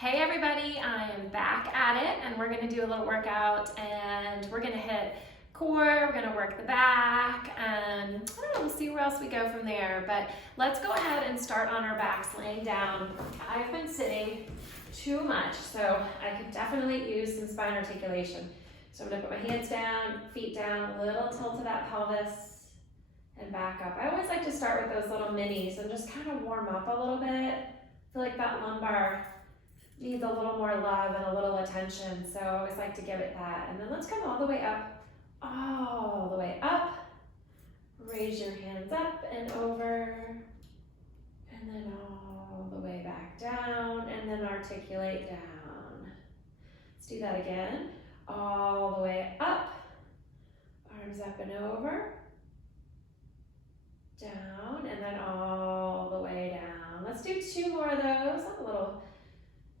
Hey everybody, I am back at it and we're going to do a little workout and we're going to hit core, we're going to work the back, and I don't know, we'll see where else we go from there. But let's go ahead and start on our backs laying down. I've been sitting too much, so I could definitely use some spine articulation. So I'm going to put my hands down, feet down, a little tilt to that pelvis and back up. I always like to start with those little minis and just kind of warm up a little bit. I feel like that lumbar needs a little more love and a little attention, so I always like to give it that. And then let's come all the way up, all the way up. Raise your hands up and over, and then all the way back down, and then articulate down. Let's do that again. All the way up, arms up and over, down, and then all the way down. Let's do 2 more of those. I'm a little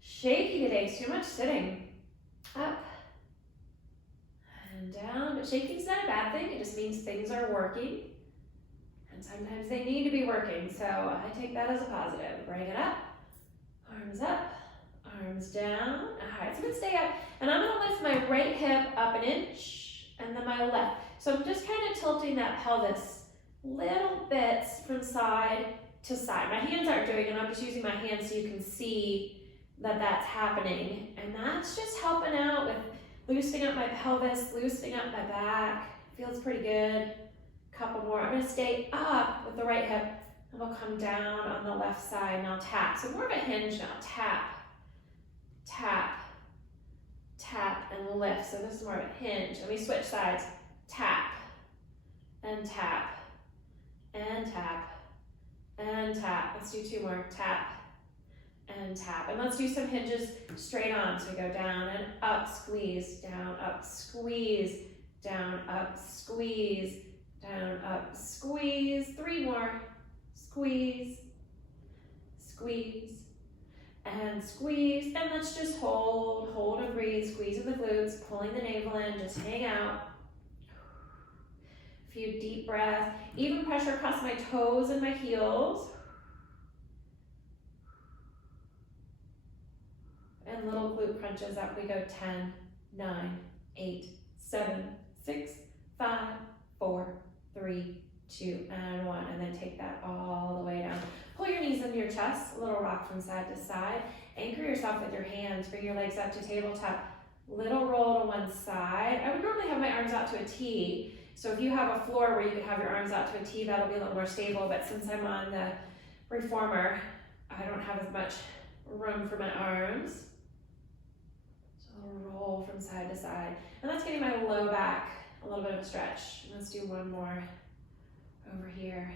shaky today, too much sitting. Up and down, but shaking's not a bad thing. It just means things are working, and sometimes they need to be working, so I take that as a positive. Bring it up, arms down. All right, so I'm gonna stay up, and I'm gonna lift my right hip up an inch, and then my left. So I'm just kind of tilting that pelvis little bits from side to side. My hands aren't doing it, I'm just using my hands so you can see that that's happening, and that's just helping out with loosening up my pelvis, loosening up my back. Feels pretty good. Couple more. I'm going to stay up with the right hip, and we'll come down on the left side, and I'll tap. So more of a hinge now. Tap, tap, tap, and lift. So this is more of a hinge. Let me switch sides. Tap, and tap, and tap, and tap. Let's do 2 more. Tap, and tap. And let's do some hinges straight on. So we go down and up, squeeze, down, up, squeeze, down, up, squeeze, down, up, squeeze. 3 more. Squeeze, squeeze, and squeeze. And let's just hold and breathe. Squeezing the glutes, pulling the navel in, just hang out. A few deep breaths. Even pressure across my toes and my heels. And little glute crunches. Up we go. 10, 9, 8, 7, 6, 5, 4, 3, 2, and 1. And then take that all the way down. Pull your knees into your chest, a little rock from side to side. Anchor yourself with your hands. Bring your legs up to tabletop. Little roll to one side. I would normally have my arms out to a T. So if you have a floor where you could have your arms out to a T, that'll be a little more stable. But since I'm on the reformer, I don't have as much room for my arms. Roll from side to side. And that's getting my low back a little bit of a stretch. Let's do 1 more over here.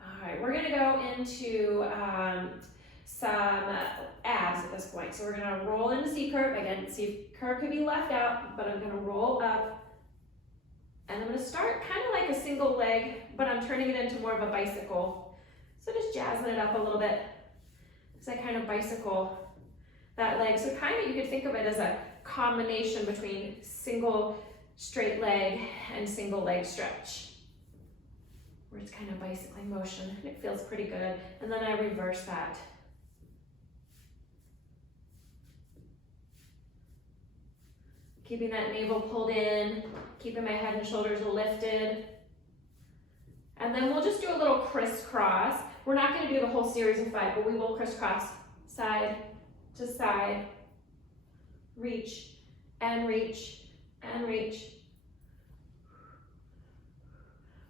All right, we're gonna go into some abs at this point. So we're gonna roll into C curve. Again, C curve could be left out, but I'm gonna roll up. And I'm gonna start kind of like a single leg, but I'm turning it into more of a bicycle. So just jazzing it up a little bit as I kind of bicycle that leg. So kind of you could think of it as a combination between single straight leg and single leg stretch, where it's kind of bicycling motion, and it feels pretty good. And then I reverse that. Keeping that navel pulled in, keeping my head and shoulders lifted. And then we'll just do a little crisscross. We're not going to do the whole series of 5, but we will crisscross side to side, reach and reach and reach.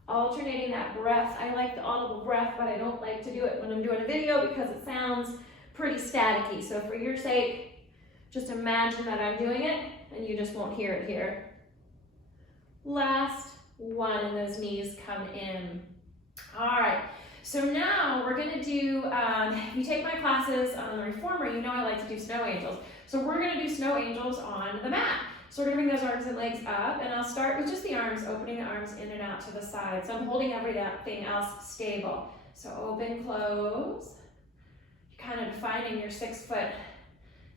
Alternating that breath. I like the audible breath, but I don't like to do it when I'm doing a video because it sounds pretty staticky. So for your sake, just imagine that I'm doing it and you just won't hear it here. Last one, and those knees come in. All right. So now we're gonna do, if you take my classes on the reformer, you know I like to do snow angels. So we're gonna do snow angels on the mat. So we're gonna bring those arms and legs up, and I'll start with just the arms, opening the arms in and out to the side. So I'm holding everything else stable. So open, close. You're kind of defining your 6-foot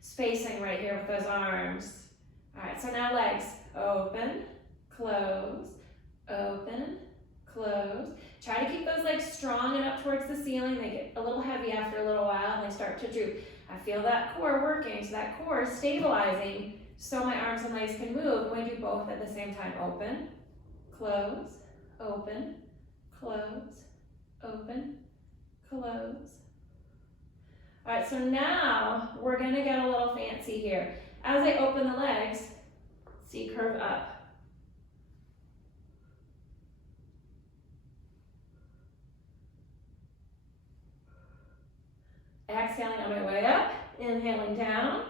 spacing right here with those arms. All right, so now legs, open, close, open, close. Try to keep those legs strong and up towards the ceiling. They get a little heavy after a little while and they start to droop. I feel that core working, so that core is stabilizing so my arms and legs can move. And we do both at the same time. Open, close, open, close, open, close. All right, so now we're gonna get a little fancy here. As I open the legs, see, curve up. Exhaling on my way up, inhaling down.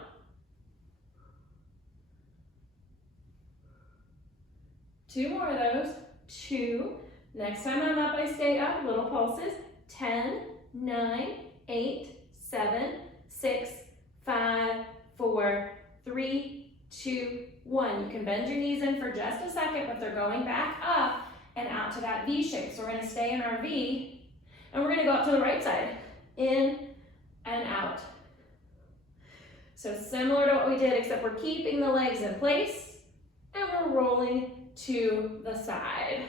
Two more of those, 2. Next time I'm up, I stay up, little pulses. 10, 9, 8, 7, 6, 5, 4, 3, 2, 1. You can bend your knees in for just a second, but they're going back up and out to that V shape. So we're gonna stay in our V, and we're gonna go up to the right side. In and out. So similar to what we did, except we're keeping the legs in place, and we're rolling to the side.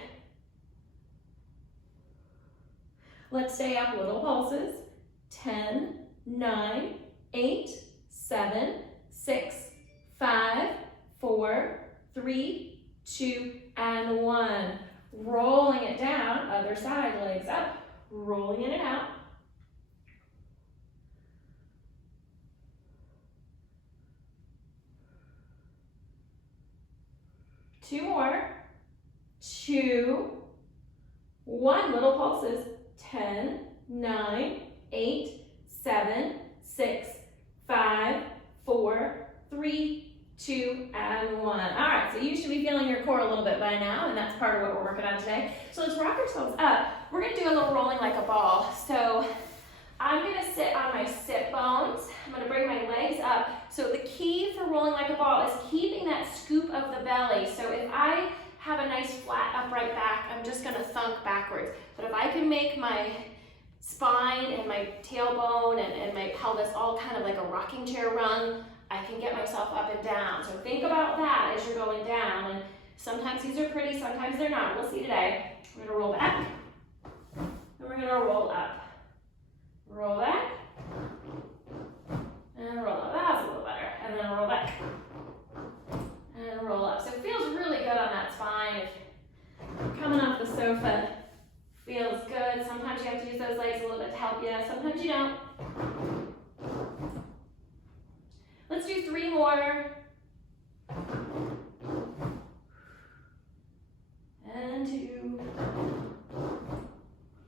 Let's stay up, little pulses. 10, 9, 8, 7, 6, 5, 4, 3, 2, and 1. Rolling it down, other side, legs up, rolling in and out. Two more. 2, 1. Little pulses. 10, 9, 8, 7, 6, 5, 4, 3, 2, and 1. All right, so you should be feeling your core a little bit by now, and that's part of what we're working on today. So let's rock ourselves up. We're gonna do a little rolling like a ball. So I'm gonna sit on my sit bones. I'm gonna bring my legs up. So the key for rolling like a ball is keeping that scoop of the belly. So if I have a nice flat upright back, I'm just gonna thunk backwards. But if I can make my spine and my tailbone and my pelvis all kind of like a rocking chair rung, I can get myself up and down. So think about that as you're going down. And sometimes these are pretty, sometimes they're not. We'll see today. We're gonna roll back, and we're gonna roll up. Roll back, and roll up. That's a little better. And then roll back, and roll up. So it feels really good on that spine. If you're coming off the sofa, feels good. Sometimes you have to use those legs a little bit to help you. Sometimes you don't. Let's do 3 more. And 2.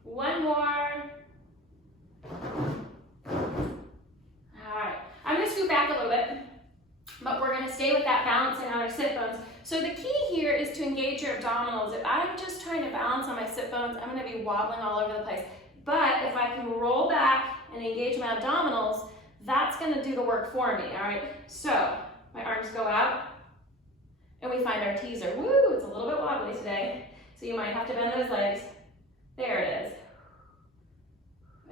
1 more. I'm going to scoot back a little bit, but we're going to stay with that balancing on our sit bones. So the key here is to engage your abdominals. If I'm just trying to balance on my sit bones, I'm going to be wobbling all over the place. But if I can roll back and engage my abdominals, that's going to do the work for me, all right? So my arms go out, and we find our teaser. Woo, it's a little bit wobbly today, so you might have to bend those legs. There it is.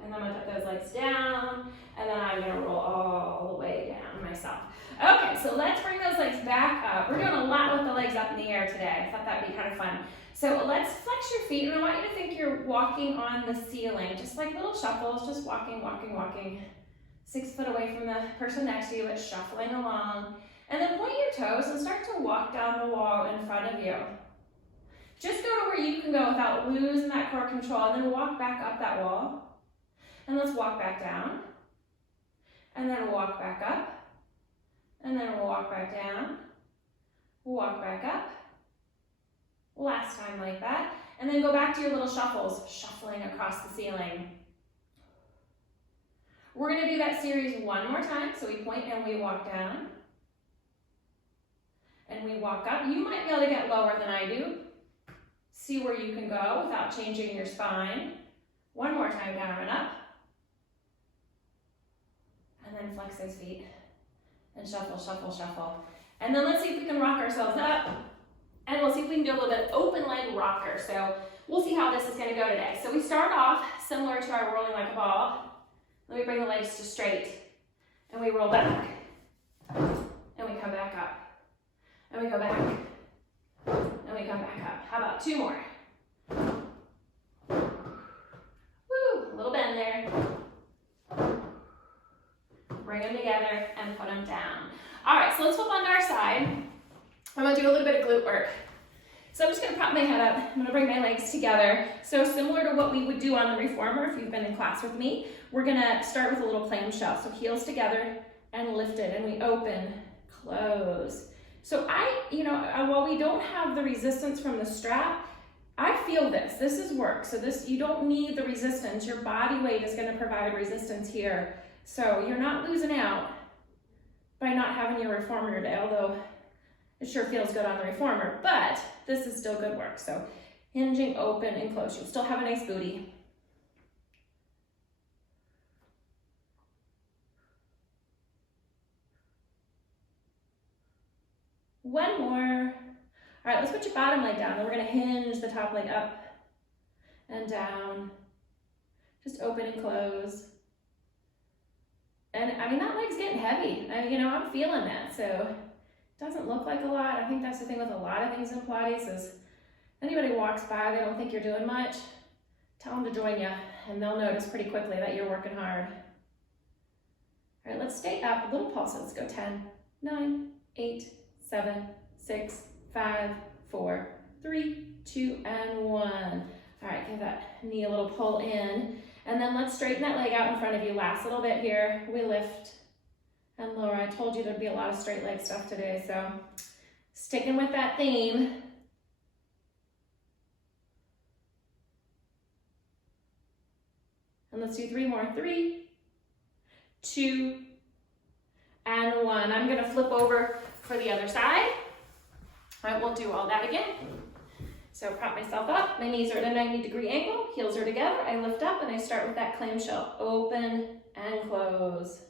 And then I'm gonna put those legs down, and then I'm gonna roll all the way down myself. Okay, so let's bring those legs back up. We're doing a lot with the legs up in the air today. I thought that'd be kind of fun. So let's flex your feet, and I want you to think you're walking on the ceiling, just like little shuffles, just walking, walking, walking. 6 foot away from the person next to you, but shuffling along. And then point your toes and start to walk down the wall in front of you. Just go to where you can go without losing that core control, and then walk back up that wall. And let's walk back down, and then walk back up, and then we'll walk back down, walk back up, last time like that, and then go back to your little shuffles, shuffling across the ceiling. We're going to do that series 1 more time, so we point and we walk down, and we walk up. You might be able to get lower than I do. See where you can go without changing your spine. 1 more time, down and up. And then flex those feet and shuffle, shuffle, shuffle. And then let's see if we can rock ourselves up, and we'll see if we can do a little bit of open leg rocker. So we'll see how this is going to go today. So we start off similar to our rolling like a ball. Then we bring the legs to straight, and we roll back, and we come back up, and we go back, and we come back up. How about 2 more? bring them together, and put them down. All right, so let's flip onto our side. I'm gonna do a little bit of glute work. So I'm just gonna prop my head up. I'm gonna bring my legs together. So similar to what we would do on the reformer, if you've been in class with me, we're gonna start with a little clamshell. So heels together and lift it, and we open, close. So while we don't have the resistance from the strap, I feel this. This is work. So you don't need the resistance. Your body weight is gonna provide resistance here. So you're not losing out by not having your reformer today, although it sure feels good on the reformer, but this is still good work. So hinging, open, and close. You'll still have a nice booty. One more. All right, let's put your bottom leg down. Then we're gonna hinge the top leg up and down. Just open and close. And I mean, that leg's getting heavy. I'm feeling that. So it doesn't look like a lot. I think that's the thing with a lot of things in Pilates is anybody walks by, they don't think you're doing much, tell them to join you and they'll notice pretty quickly that you're working hard. All right, let's stay up. Little pulse. Let's go 10, 9, 8, 7, 6, 5, 4, 3, 2, and 1. All right, give that knee a little pull in. And then let's straighten that leg out in front of you. Last little bit here. We lift and lower. I told you there'd be a lot of straight leg stuff today, so sticking with that theme. And let's do 3 more. 3, 2, and 1. I'm gonna flip over for the other side. I won't do all that again. So prop myself up, my knees are at a 90-degree angle, heels are together, I lift up and I start with that clamshell. Open and close.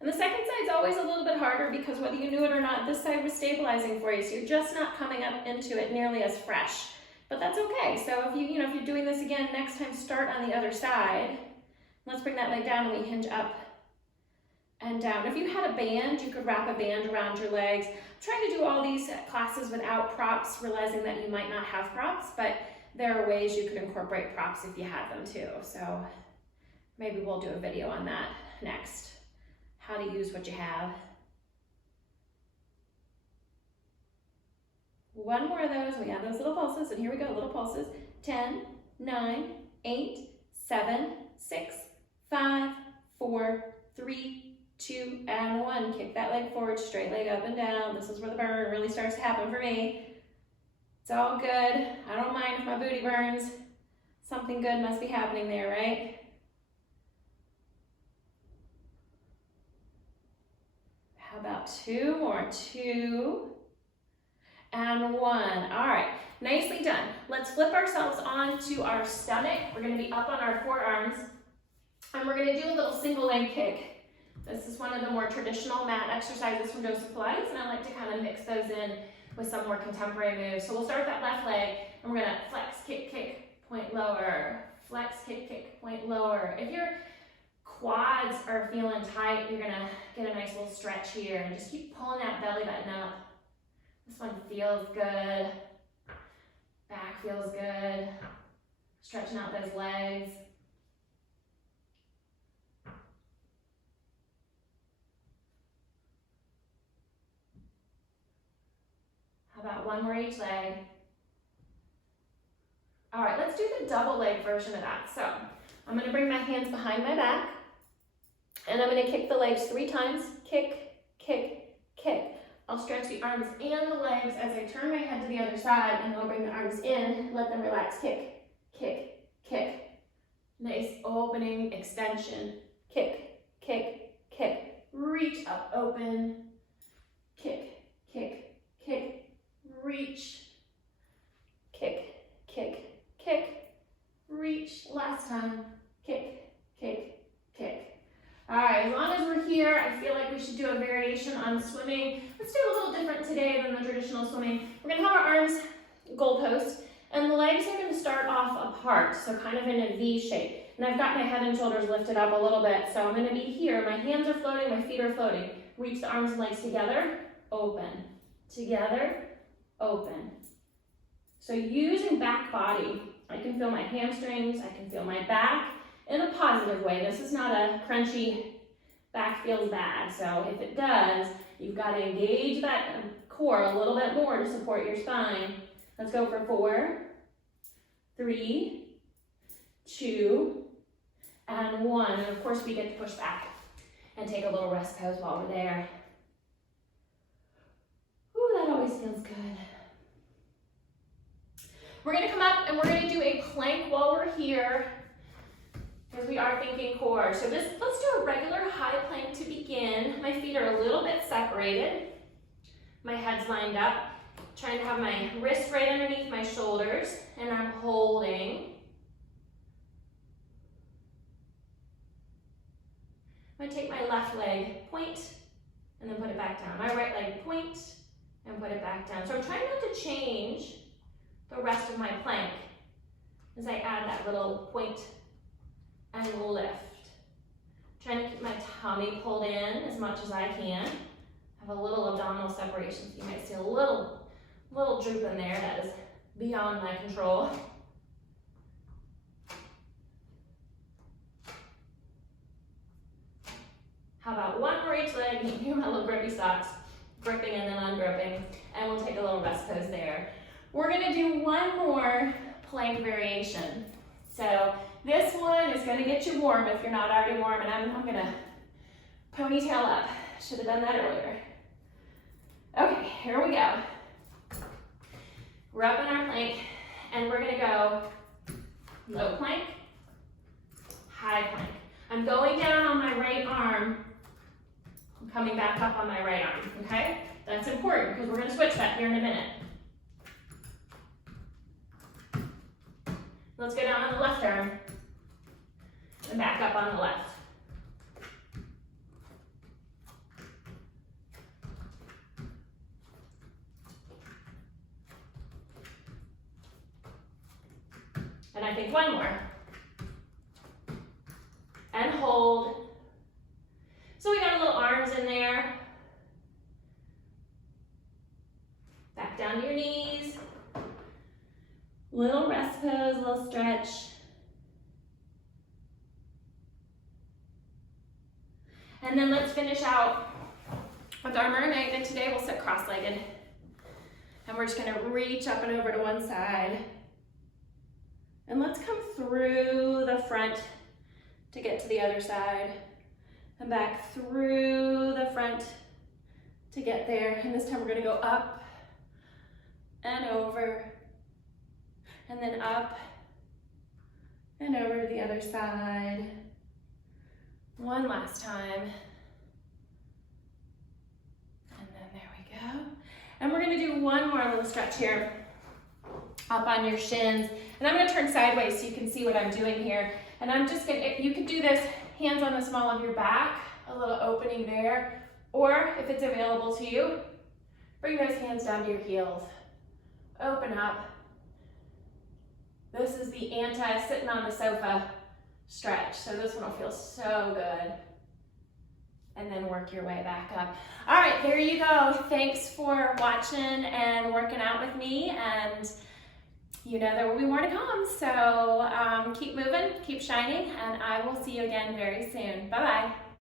And the second side's always a little bit harder because whether you knew it or not, this side was stabilizing for you, so you're just not coming up into it nearly as fresh. But that's okay. So if you're doing this again, next time start on the other side. Let's bring that leg down and we hinge up and down. If you had a band, you could wrap a band around your legs. I'm trying to do all these classes without props, realizing that you might not have props, but there are ways you could incorporate props if you had them too. So maybe we'll do a video on that next. How to use what you have. One more of those. We have those little pulses, and here we go, little pulses. 10, 9, 8, 7, 6, 5, 4, 3, 2, and 1. Kick that leg forward, straight leg up and down. This is where the burn really starts to happen for me. It's all good. I don't mind if my booty burns. Something good must be happening there, right? How about 2 more? 2 and 1. All right, nicely done. Let's flip ourselves onto our stomach. We're gonna be up on our forearms, and we're gonna do a little single leg kick. This is one of the more traditional mat exercises from Joseph Pilates, and I like to kind of mix those in with some more contemporary moves. So we'll start with that left leg, and we're gonna flex, kick, kick, point lower. Flex, kick, kick, point lower. If your quads are feeling tight, you're gonna get a nice little stretch here, and just keep pulling that belly button up. This one feels good. Back feels good. Stretching out those legs. How about one more each leg? All right, let's do the double leg version of that. So I'm gonna bring my hands behind my back, and I'm gonna kick the legs 3 times. Kick, kick, kick. I'll stretch the arms and the legs as I turn my head to the other side, and I'll bring the arms in, let them relax. Kick, kick, kick. Nice opening extension. Kick, kick, kick. Reach up, open. Kick, kick, kick. Reach. Kick, kick, kick. Reach. Last time. Kick, kick, kick. All right, as long as we're here, I feel like we should do a variation on swimming. Let's do a little different today than the traditional swimming. We're gonna have our arms goalpost, and the legs are gonna start off apart, so kind of in a V shape. And I've got my head and shoulders lifted up a little bit, so I'm gonna be here. My hands are floating, my feet are floating. Reach the arms and legs together, open. Together, open. So using back body, I can feel my hamstrings, I can feel my back in a positive way. This is not a crunchy back feels bad. So if it does, you've got to engage that core a little bit more to support your spine. Let's go for 4, 3, 2, and 1. And of course we get to push back and take a little rest pose while we're there. Ooh, that always feels good. We're gonna come up and we're gonna do a plank while we're here, because we are thinking core. So let's do a regular high plank to begin. My feet are a little bit separated. My head's lined up. Trying to have my wrists right underneath my shoulders, and I'm holding. I'm gonna take my left leg, point, and then put it back down. My right leg, point, and put it back down. So I'm trying not to change the rest of my plank as I add that little point and lift. Trying to keep my tummy pulled in as much as I can. I have a little abdominal separation, so you might see a little droop in there that is beyond my control. How about one for each leg? You can hear my little grippy socks, gripping and then ungripping, and we'll take a little rest pose there. We're gonna do one more plank variation. So this one is gonna get you warm if you're not already warm, and I'm gonna ponytail up. Should have done that earlier. Okay, here we go. We're up in our plank, and we're gonna go low plank, high plank. I'm going down on my right arm, I'm coming back up on my right arm, okay? That's important because we're gonna switch that here in a minute. Let's go down on the left arm and back up on the left. And I think one more. And hold. So we got a little arms in there. Back down to your knees. Little rest pose, little stretch. And then let's finish out with our mermaid. And today we'll sit cross-legged. And we're just gonna reach up and over to one side. And let's come through the front to get to the other side. And back through the front to get there. And this time we're gonna go up and over. And then up and over to the other side. One last time. And then there we go. And we're gonna do one more little stretch here. Up on your shins. And I'm gonna turn sideways so you can see what I'm doing here. And I'm just gonna, you could do this hands on the small of your back, a little opening there. Or if it's available to you, bring those hands down to your heels. Open up. This is the anti-sitting on the sofa stretch. So this one will feel so good. And then work your way back up. All right, there you go. Thanks for watching and working out with me. And you know there will be more to come. So keep moving, keep shining, and I will see you again very soon. Bye-bye.